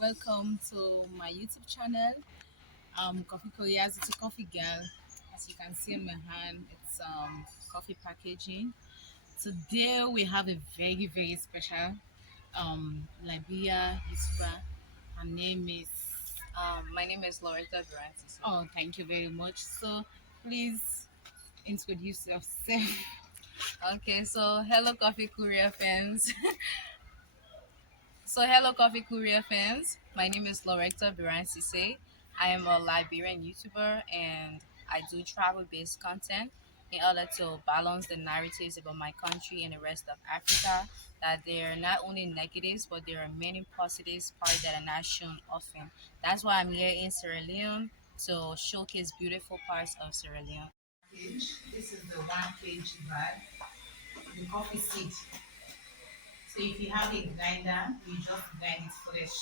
welcome to my YouTube channel. Coffee Koreas. It's a coffee girl. As you can see in my hand, it's coffee packaging. Today we have a very special Liberian YouTuber. Her name is My name is Loretta Durantis. oh, thank you very much. So please introduce yourself. Okay, so hello Coffee Courier fans. Hello Coffee Courier fans. My name is Loretta Biransise. I am a Liberian YouTuber and I do travel-based content in order to balance the narratives about my country and the rest of Africa. That there are not only negatives, but there are many positives parts that are not shown often. That's why I'm here in Sierra Leone to showcase beautiful parts of Sierra Leone. This is the 1 kg bag, the coffee seed. So if you have a grinder, you just grind it fresh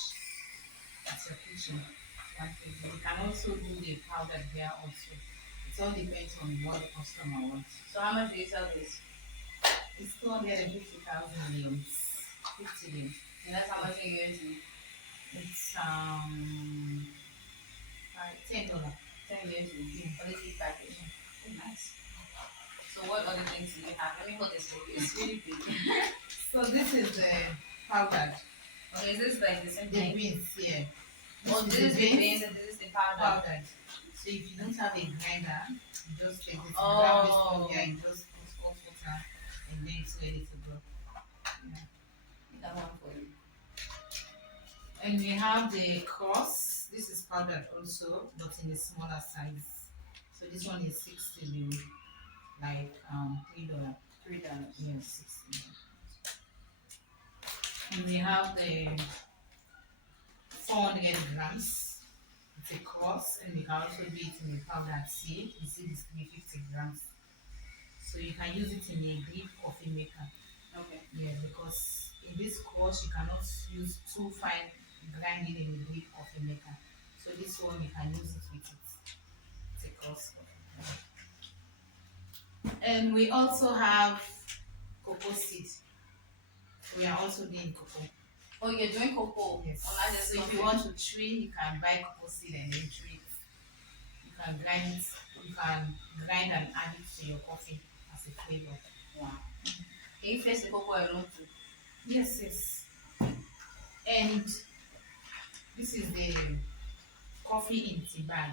at your kitchen. 1 kg. You can also do the powder there also. It all depends on what the customer wants. So how much do you sell this? It's 250,000 leons. 50 leons. And that's how much a year to It's $10. 10 years for this big package. Oh, nice. So what other things do you have? Let me hold this for you. It's really big. So this is the powder. Okay, is this like the same The thing? beans here. Oh, this is the beans and this is the powder. Powdered. So if you don't have a grinder, you just take this Oh. grab this from here and just put hot water and then it's ready to go. Yeah. That one for you. And we have the cross. This is powdered also, but in a smaller size. So this one is 60 euro, like $3. $3. Yes, 60. And we have the 400 grams. It's a cross, and we can also do it in a powdered seed. The seed is 350 grams. So you can use it in a drip coffee maker. Okay. Yeah, because in this course you cannot use too fine grinding in a drip coffee maker. So this one you can use it with it. It's a cross. And we also have cocoa seed. We are also doing cocoa. Oh, you're doing cocoa? Yes. Oh, not just So if you want to tree, you can buy cocoa seed and then tree it. You can grind it. You can grind and add it to your coffee as a flavor. Wow. Can you face the cocoa alone too? Yes, yes. And this is the coffee in tea bag.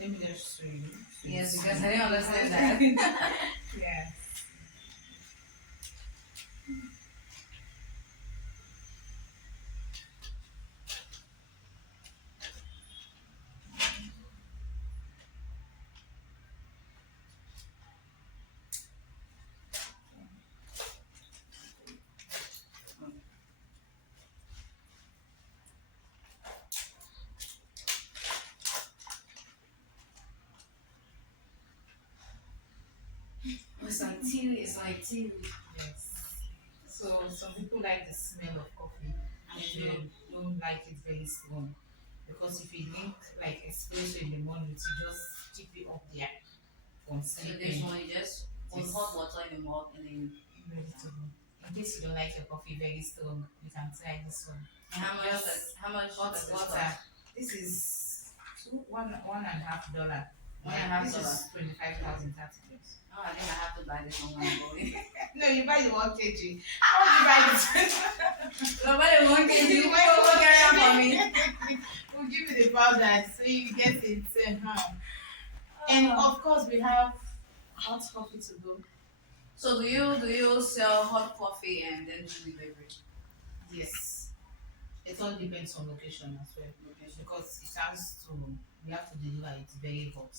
Let me just show you. Yes, because I didn't understand that. Yeah. It's like tea. It's like tea. Yes. So some people like the smell of coffee and they don't like it very strong. Because if you drink like espresso in the morning, it will just keep you up there from So this sleeping. one you just put Yes. hot water in the mug and then. Vegetable. In case you don't like your coffee very strong, you can try this one. And how much? Just How much hot does this water. cost? This is $1.5. $1.5. This is 25,000 grams. Oh, I think I have to buy this online, boy. No, you buy the 1 kg. How much you buy this? So buy the 1 kg. You You buy go the carry 1 on for me. We'll give you the powder so you get it. And of course, we have hot coffee to go. So do you sell hot coffee and then do delivery? Yes. It all depends on location as well. Because it has to, we have to deliver it very hot.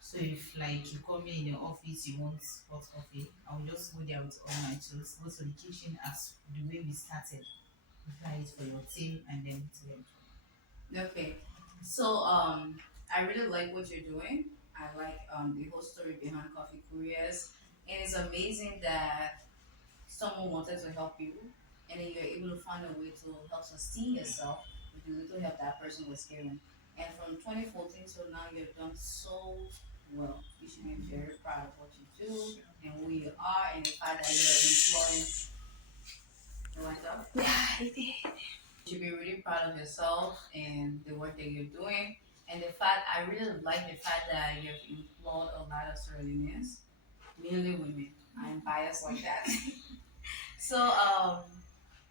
So if like you come in your office, you want hot coffee, I'll just go there with all my tools, go to the kitchen as the way we started. Prepare it for your team and then to them. Okay. So I really like what you're doing. I like the whole story behind Coffee Couriers. And it's amazing that someone wanted to help you and then you're able to find a way to help sustain yourself with the little help that person was giving. And from 2014 till now you've done so well. You should be very proud of what you do and who you are and the fact that you're employing. You like that? Yeah, it is. You should be proud of yourself and the work that you're doing. And the fact, I really like the fact that you've employed a lot of Sierra Leoneans, mainly women. I'm biased like that. So,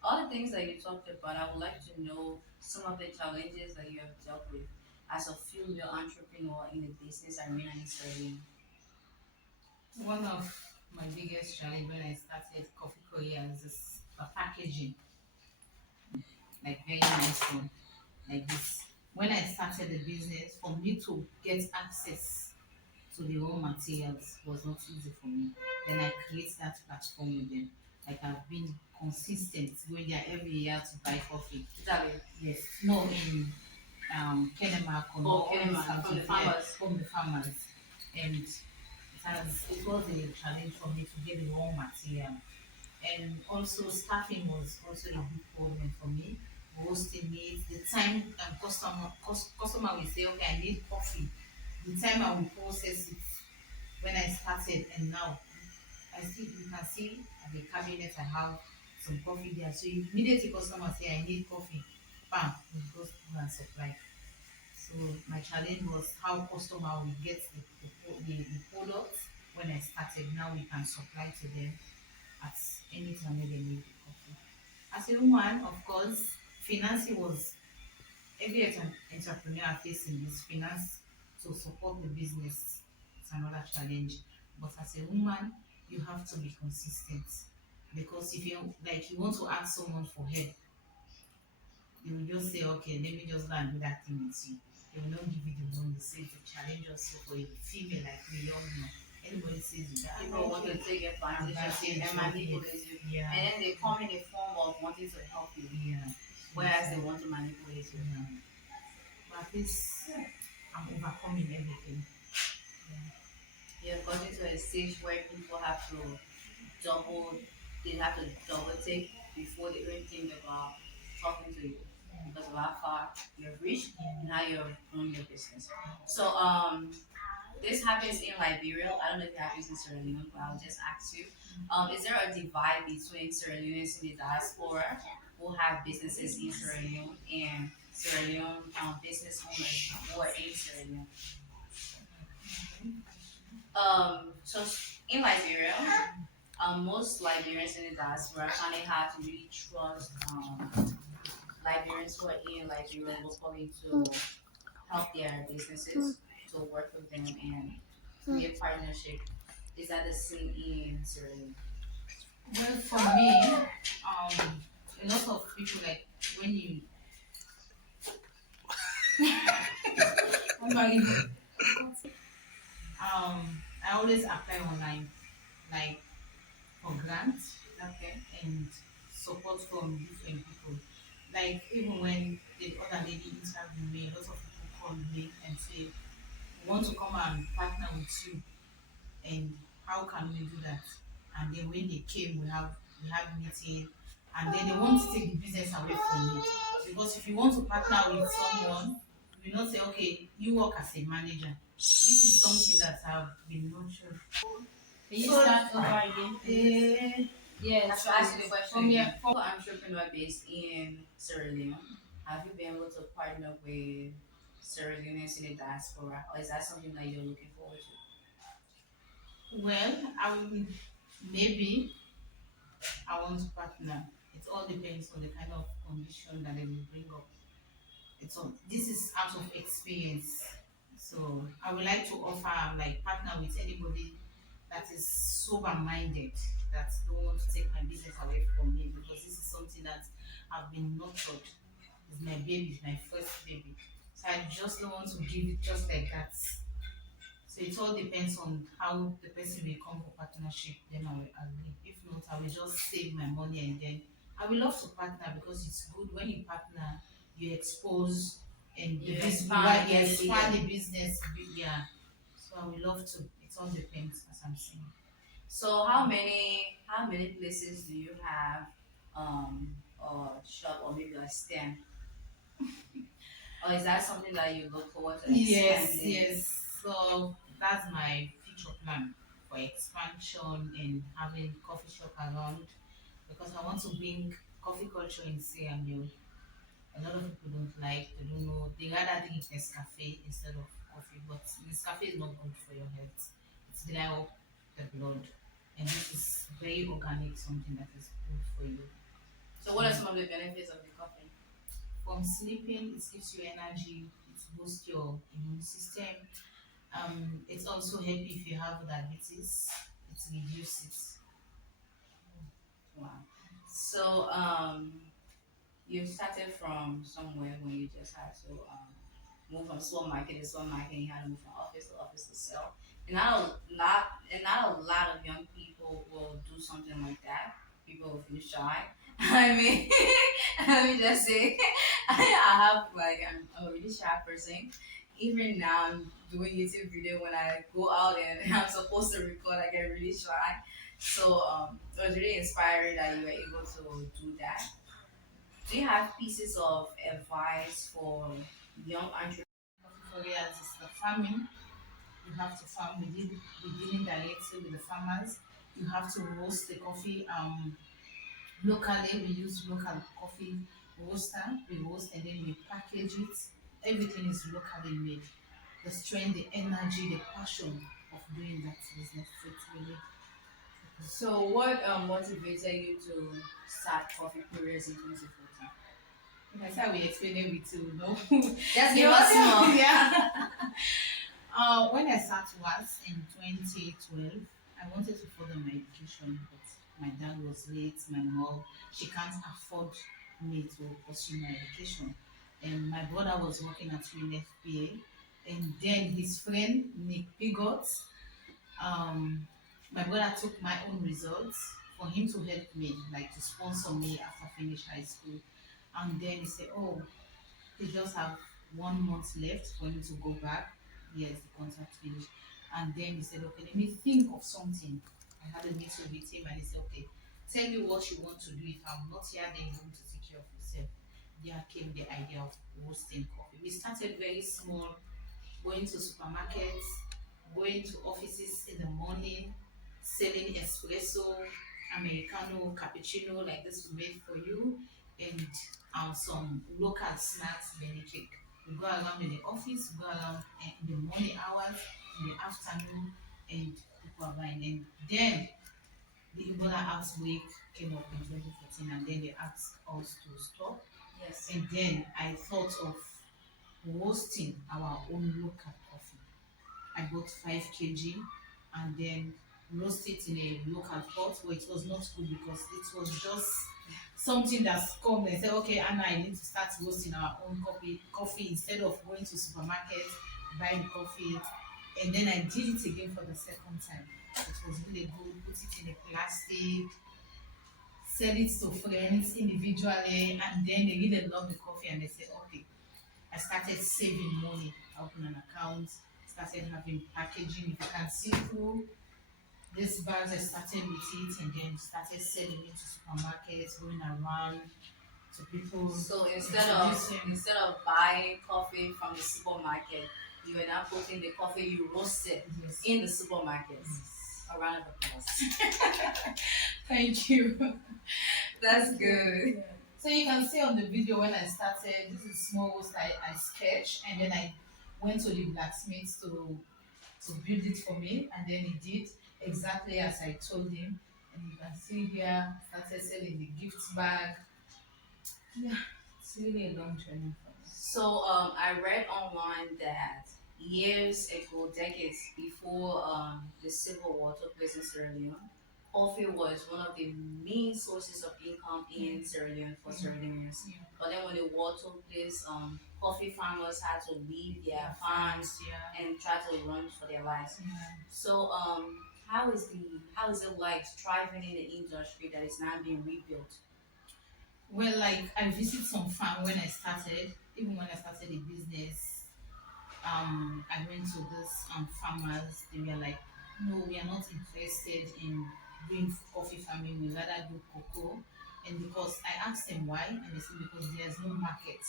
all the things that you talked about, I would like to know some of the challenges that you have dealt with as a female entrepreneur in the business arena in Sierra Leone. One of my biggest challenge when I started Coffee Korea is this packaging, like very nice one, like this. When I started the business, for me to get access to the raw materials was not easy for me. Then I create that platform with them. Like I've been consistent going there every year to buy coffee. Italy. Yes, no, in Kenema, Oh, Kenema, from the farmers. from the farmers, and it was a challenge for me to get the raw material, and also staffing was also a big problem for me. Roasting it, the time customer will say, okay, I need coffee. The time I will process it when I started, and now you can see at the cabinet I have some coffee there. So immediately customer say I need coffee, bam, we go and supply. So my challenge was how customer will get the product when I started. Now we can supply to them at any time when they need the coffee. As a woman, of course, financing was every entrepreneur facing this finance to support the business. It's another challenge. But as a woman, you have to be consistent because if you like you want to ask someone for help, they will just say, okay, let me just go and do that thing with you. They will not give you the money. So it's a challenge also for a female like me, young man. Anybody says you that People want to take advantage and manipulate you. Yeah. And then they come in a form of wanting to help you, Yeah. whereas they want to manipulate you. Yeah. But at least I'm overcoming everything. You've gotten to a stage where people have to double, they have to double take before they even think about talking to you because of how far you've reached and how you're growing your business. So, this happens in Liberia. I don't know if it happens in Sierra Leone, but I'll just ask you. Is there a divide between Sierra Leoneans in the diaspora who have businesses in Sierra Leone and Sierra Leone business owners who are in Sierra Leone? So in Liberia, most Liberians in the diaspora find it hard to really trust Liberians who are in Liberia locally to help their businesses, to work with them and to be a partnership. Is that the same in Sierra Leone? Well, for me, a lot of people like when you I'm like, I always apply online, like for grants Okay. and support from different people. Like even when the other lady interviewed me, a lot of people called me and say, "We want to come and partner with you, and how can we do that?" And then when they came, we had meeting, and then they want to take the business away from me because if you want to partner with someone, you will not say, "Okay, you work as a manager." This is something that I've been not sure. Can you start over again? Yes. I should ask you the question From again. here, For entrepreneur based in Sierra Leone, have you been able to partner with Sierra Leoneans in the diaspora, or is that something that you're looking forward to? well, I will maybe I want to partner. It all depends on the kind of condition that they will bring up. It's all this is out of experience. So I would like to offer like partner with anybody that is sober minded, that don't want to take my business away from me because this is something that I've been nurtured. It's my baby, it's my first baby. So I just don't want to give it just like that. So it all depends on how the person will come for partnership, then I will agree. If not, I will just save my money and then I will love to partner because it's good when you partner, you expose and You the business expand you the expand idea. the business, yeah. So I will love to. It all depends as I'm saying. So how many places do you have a shop or maybe a stand? Or is that something that you look forward to Yes, expanding? yes. So that's my future plan for expansion and having coffee shop around because I want to bring coffee culture in Siamio. A lot of people don't like, they don't know, they rather drink Nescafe instead of coffee. But Nescafe is not good for your health. It's dry up the blood. And this is very organic, something that is good for you. So what are some of the benefits of the coffee? From sleeping, it gives you energy, it boosts your immune system. It also help if you have diabetes, it reduces. Wow. So you started from somewhere when you just had to move from supermarket to supermarket, and you had to move from office to office to sell. And not a lot of young people will do something like that. People will feel shy. I mean, let me just say, I have like I'm a really shy person. Even now, I'm doing YouTube video when I go out and I'm supposed to record. I get really shy. So it was really inspiring that you were able to do that. Do you have pieces of advice for young entrepreneurs? Coffee for years is the farming. You have to farm within beginning directly with the farmers. You have to roast the coffee. Locally, we use local coffee roaster. We roast and then we package it. Everything is locally made. The strength, the energy, the passion of doing that business. It's really. So, what motivated you to start Coffee Couriers in 2014? Like I said, we explain everything. No, Just give us more. yeah. When I started was in 2012, I wanted to further my education, but my dad was late. My mom, she can't afford me to pursue my education. And my brother was working at UNFPA. And then his friend, Nick Pigot, my brother took my own results for him to help me, like to sponsor me after finish high school. And then he said, "Oh, they just have 1 month left for him to go back. Yes, the contract finished." And then he said, "Okay, let me think of something." I had a meeting with him and he said, "Okay, tell me what you want to do. If I'm not here, then you're going to take care of yourself." There came the idea of roasting coffee. We started very small, going to supermarkets, going to offices in the morning, selling espresso, americano, cappuccino like this we made for you, and some local snacks, mini cake. We go around in the office, go around in the morning hours, in the afternoon, and people are buying. And then the Ebola outbreak came up in 2014, and then they asked us to stop. Yes. And then I thought of roasting our own local coffee. I bought 5 kg and then roast it in a local pot, but it was not good because it was just something that's come and said, "Okay, Anna, I need to start roasting our own coffee instead of going to supermarket, buying coffee." And then I did it again for the second time. It was really good. Put it in a plastic, sell it to friends individually, and then they really love the coffee and they say, "Okay." I started saving money. I opened an account, started having packaging. If you can see through this bags, I started with it and then started selling it to supermarkets, going around to people. So introducing. instead of buying coffee from the supermarket, you are now putting the coffee you roasted Yes. in the supermarket. Yes. A round of applause. Thank you. That's good. So you can see on the video when I started, this is small roast I sketched and then I went to the blacksmith to build it for me and then he did exactly as I told him. And you can see here, started selling the gift bag. Yeah, it's really a long journey for me. So I read online that years ago, decades before the Civil War took place in Sierra Leone, coffee was one of the main sources of income in Sierra Leone for Sierra Leoneans. Yeah. But then when the war took place, coffee farmers had to leave their farms Yeah. and try to run for their lives. Yeah. So how is it like thriving in the industry that is now being rebuilt? Well, like I visit some farm when I started, even when I started the business, I went to this farmers, they were like, "No, we are not interested in doing coffee farming, we rather do cocoa." And because I asked them why, and they said because there's no market.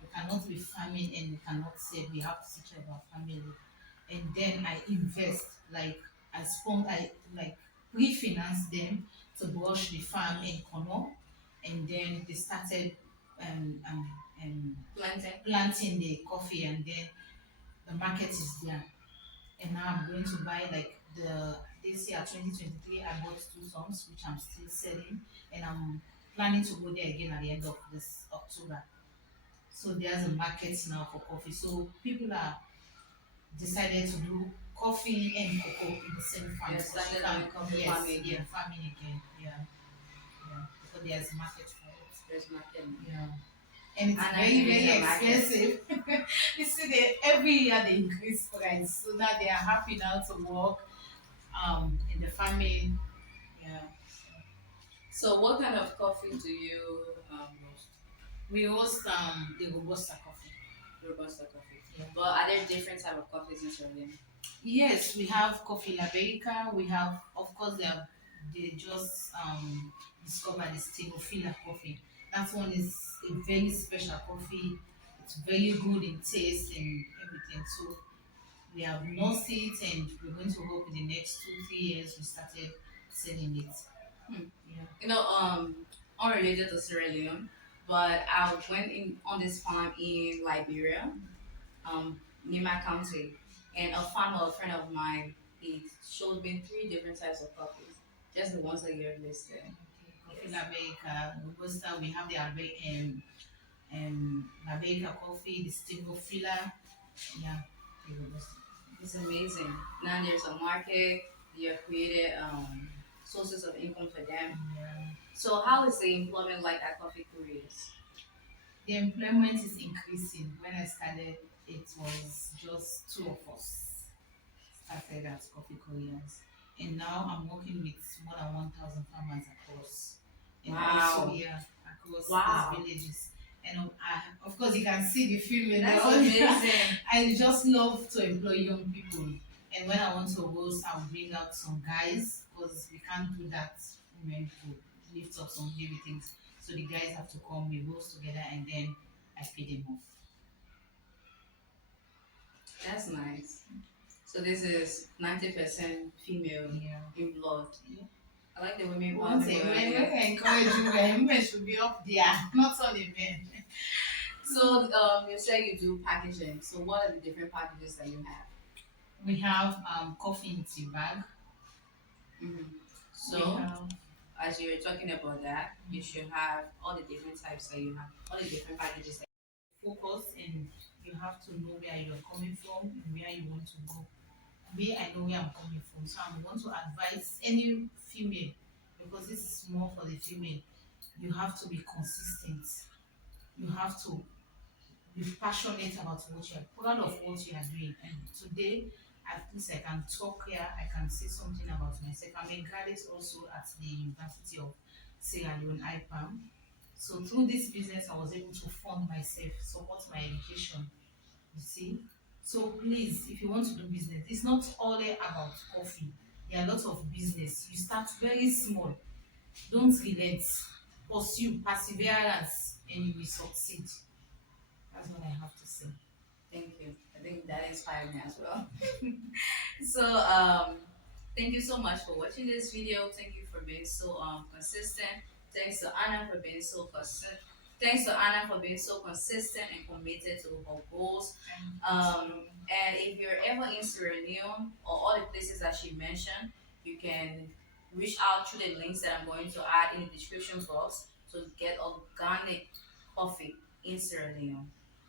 We cannot be farming and we cannot sell, we have to take care of our family. And then I invest, like I like refinance them to brush the farm in Kono, and then they started um, um, um, Planting. planting the coffee, and then the market is there. And now I'm going to buy like this year 2023. I bought two tons, which I'm still selling, and I'm planning to go there again at the end of this October. So there's a market now for coffee. So people are decided to do coffee and cocoa in the same farm They because you started can, doing coffee yes, farming yeah, again. farming again, yeah, yeah, because there's market for it, There's market now. yeah, and it's And very there is a very market. expensive. You see, they every year they increase price, so now they are happy now to work in the farming, yeah. So what kind of coffee do you roast? We roast the robusta coffee. Robusta coffee. Yeah. But are there different type of coffees in Sierra Leone? Yes, we have coffee Liberica. We have, of course, they just discovered the Stegophila coffee. That one is a very special coffee. It's very good in taste and everything. So we have nursed it, and we're going to hope in the next 2 3 years we started selling it. Hmm. Yeah. You know, unrelated to Sierra Leone, but I went in on this farm in Liberia, Nima County, and a farmer, a friend of mine, he showed me three different types of coffees, just the ones that you have listed. Okay. Coffee Yes, Liberica, Robusta. We have the Liberica coffee, the Stegophila. Yeah, the Robusta. it's amazing. Now there's a market. You have created sources of income for them. Yeah. So how is the employment like at Coffee Couriers? The employment is increasing. When I started, it was just two of us started as coffee couriers, and now I'm working with more than 1,000 farmers across, and also Wow. here across these Wow. villages. And of course, you can see the film in the That's audio. amazing. I just love to employ young people, and when I want to roast, I'll bring out some guys because we can't do that. Women to lift up some heavy things, so the guys have to come. We roast together, and then I pay them off. That's nice. So this is 90% female Yeah. in blood. Yeah. I like the women One part thing, over when here. I encourage women, women should be up there, not only men. So you say you do packaging. So what are the different packages that you have? We have coffee in tea bag. hmm We So have as you're talking about that, you should have all the different types that you have, all the different packages. focus, and you have to know where you're coming from and where you want to go. Me, I know where I'm coming from, so I want to advise any female, because this is more for the female. You have to be consistent. You have to be passionate about what you are proud of what you are doing. And today, at least I can talk here, I can say something about myself. I'm a graduate also at the University of Sierra Leone IPAM. So through this business, I was able to fund myself, support my education. You see? So please, if you want to do business, it's not only about coffee. There are lots of business. You start very small. Don't relent. Pursue perseverance, and you will succeed. That's what I have to say. Thank you. I think that inspired me as well. So thank you so much for watching this video. Thank you for being so consistent. Thanks to Anna for being so consistent. Thanks to Anna for being so consistent and committed to her goals. And if you're ever in Sierra Leone or all the places that she mentioned, you can reach out through the links that I'm going to add in the description box to get organic coffee in Sierra Leone.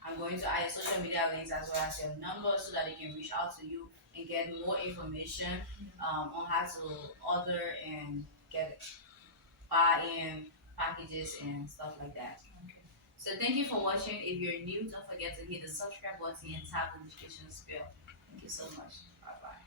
I'm going to add your social media links as well as your number so that they can reach out to you and get more information on how to order and get buy in packages and stuff like that. Okay. So thank you for watching. If you're new, don't forget to hit the subscribe button and tap the notification bell. Thank you so much. Bye bye.